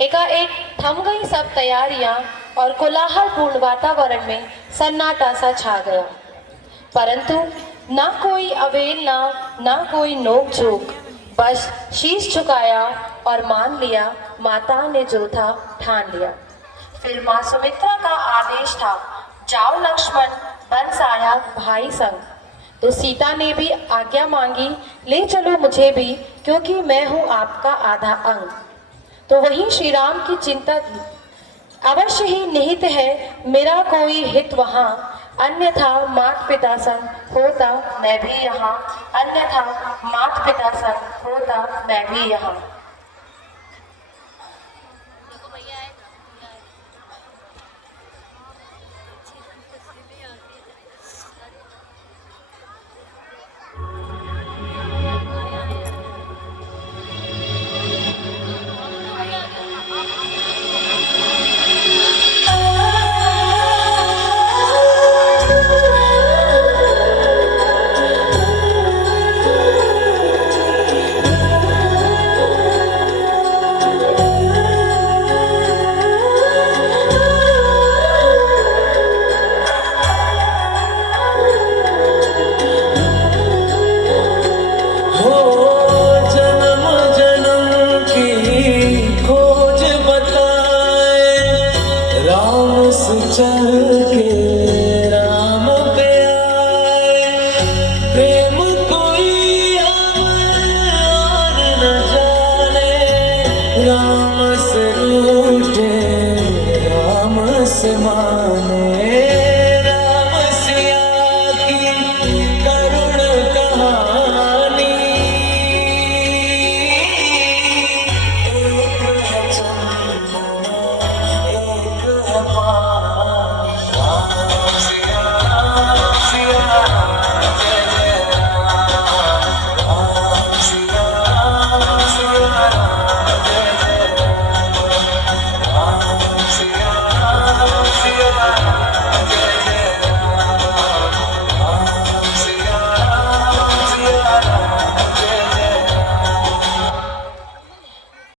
एकाएक थम गई सब तैयारियां और कोलाहलपूर्ण वातावरण में सन्नाटा सा छा गया। परंतु ना कोई अवेलना, ना कोई नोक झोंक, बस शीश झुकाया और मान लिया, माता ने जो था ठान लिया। फिर माँ सुमित्रा का आदेश था, जाओ लक्ष्मण, बन साया भाई संग। तो सीता ने भी आज्ञा मांगी, ले चलो मुझे भी, क्योंकि मैं हूं आपका आधा अंग। तो वहीं श्री राम की चिंता थी, अवश्य ही निहित है मेरा कोई हित वहां, अन्यथा मात पिता संग होता मैं भी यहाँ, अन्यथा मात पिता संग होता मैं भी यहाँ। चल के राम पे आए, प्रेम कोई और न जाने, राम से रूठे राम से माने।